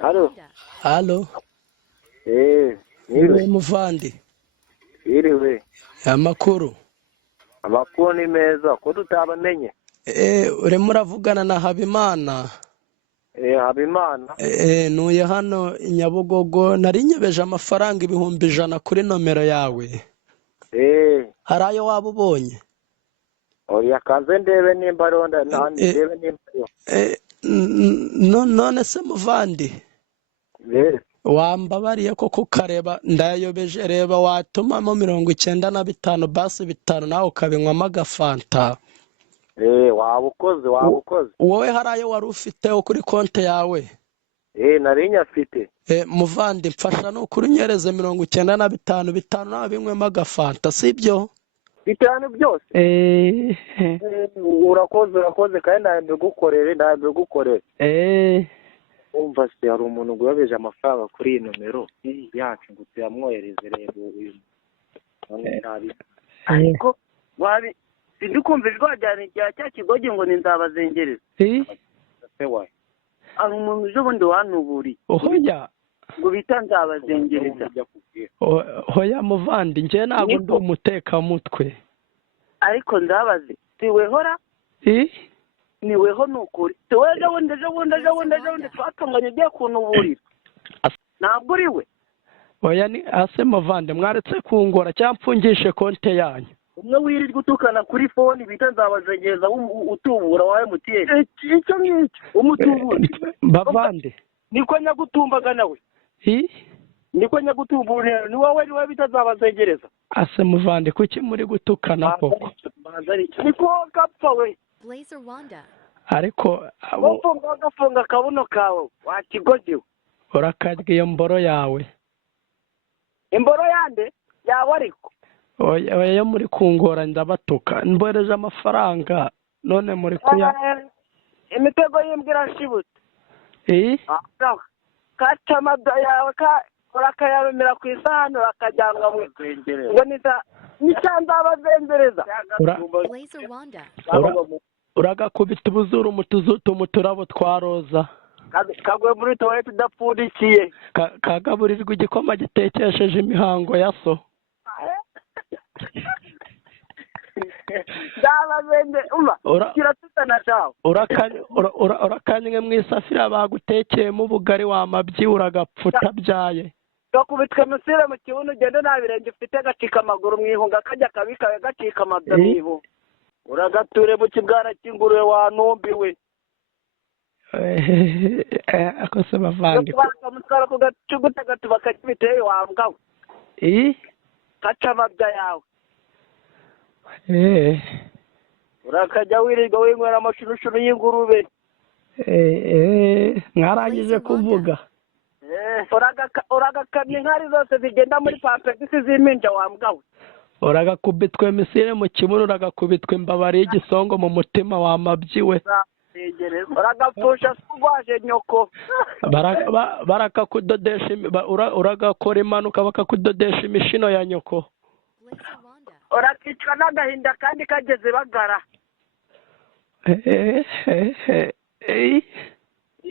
Halo. Halo, Niwe. muvandi. Iriwe. Amakuru. Amakuru ni meza ko tutabamenye. Urimo uravugana na Habimana. Habimana. Nuye hano i Nyabugogo, nari nyebeje amafaranga 100,000 kuri nomero yawe. Hari ayo waba ubonye? Oya kaze ndebe nimba ronda ndebe nimba. None se muvandi? Wambabariye koko ukareba ndayobeje, reba watumamo 95 basi 5 nawe ukabinywamo agafanta. Waba ukoze. Wowe hari ayo wari ufiteho kuri konti yawe? Nari nyafite. Muvandi mfasha nukuri unyereze 95 5 nawe binywemo agafanta, sibyo? 5 byose. Urakoze kandi ndabigukorere. Umva se hari umuntu guyabeje amafaranga kuri iyi nomero yacu ngo tuyamwohereze rero uyu. None nabi. Ariko wabi sindukumva ijwajyana rya cya kigogi ngo ninzabazengereza. Sewa. Ari umuntu uje bundi wanuburi. Ohoya. Ngo bita nzabazengereza. Hoya muvandi nje ntabwo ndi umuteka mutwe. Ariko ndabaze siwehora? Niweho nukuri. Teweje wonde twatunganye bya kunuburi. Ntabwo uriwe. Oya ni ase muvandi mwaretse kungora cyamfungishe konte yanyu. Umwe wirirwa utukana kuri phone bita nzabazengereza utubura wa MTN. Icyo ngicyo umutubura. Bavande. Niko nyagutumbaga nawe. Niko nyagutumbura ni wowe bita nzabazengereza. Ase muvandi kuki muri gutukana koko? Niko kapfa we. Blazer Wanda. Ariko gafunga kabuno kawe wakigogiwe. Urakarya iyo mboro yawe. Imboro yande yawe ariko. Oya muri kungora ndabatuka. Mboreje amafaranga none muri kuya. Imitego yimbwira shibute. Katamada yawe urakayabemera ku isahani urakajyanga mu ngo nicanza abazengereza. Blazer Wanda. Uragakubita ubuzuru mu turabo twa roza. Kagwe muri toilette udapfundikiye. Kagaburirwa igikoma gitekesheje imihango ya so. Ndabazende kiratutana cyawe. Urakanywe mu isafira bagutekeyemo ubugari wamabyi uragapfuta byaye. Gakubitwe musire mu kibuno ugende nta birenge ufite gacika amaguru mu ihunga kajya kabikawe gacika amabya mu ihunga. Uragature mu kibwana cy'ingurube wanumbiwe. Akose bavandi. Bakamutwara ku gacuguta gatuba kakibiteye wambwawe. Kaca amabya yawe. Urakajya wirirwa winywera amashunushunu y'ingurube. Mwarangije kuvuga. Uragakamya inkari zose zigenda muri pampegisi z'impinja wambwawe. Uragakubitwe misire mu kibuno uragakubitwe imbabari y'igisongo mu mutima wamabyiwe. Uragapfusha surwaje nyoko. Barakakudodesha uragakora impanuka bakakudodesha imishino ya nyoko. Urakicwa n'agahinda kandi kageze bagara.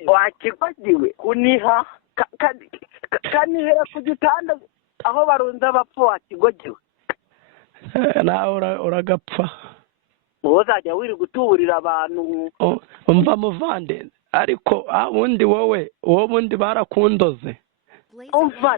Wakigogiwe kuniha kanihera ku gitanda aho barunda abapfu wakigogiwe. Nawe uragapfa. Wowe uzajya wiri gutuburira abantu. Umva muvande ariko uwo bundi barakundoze. Umva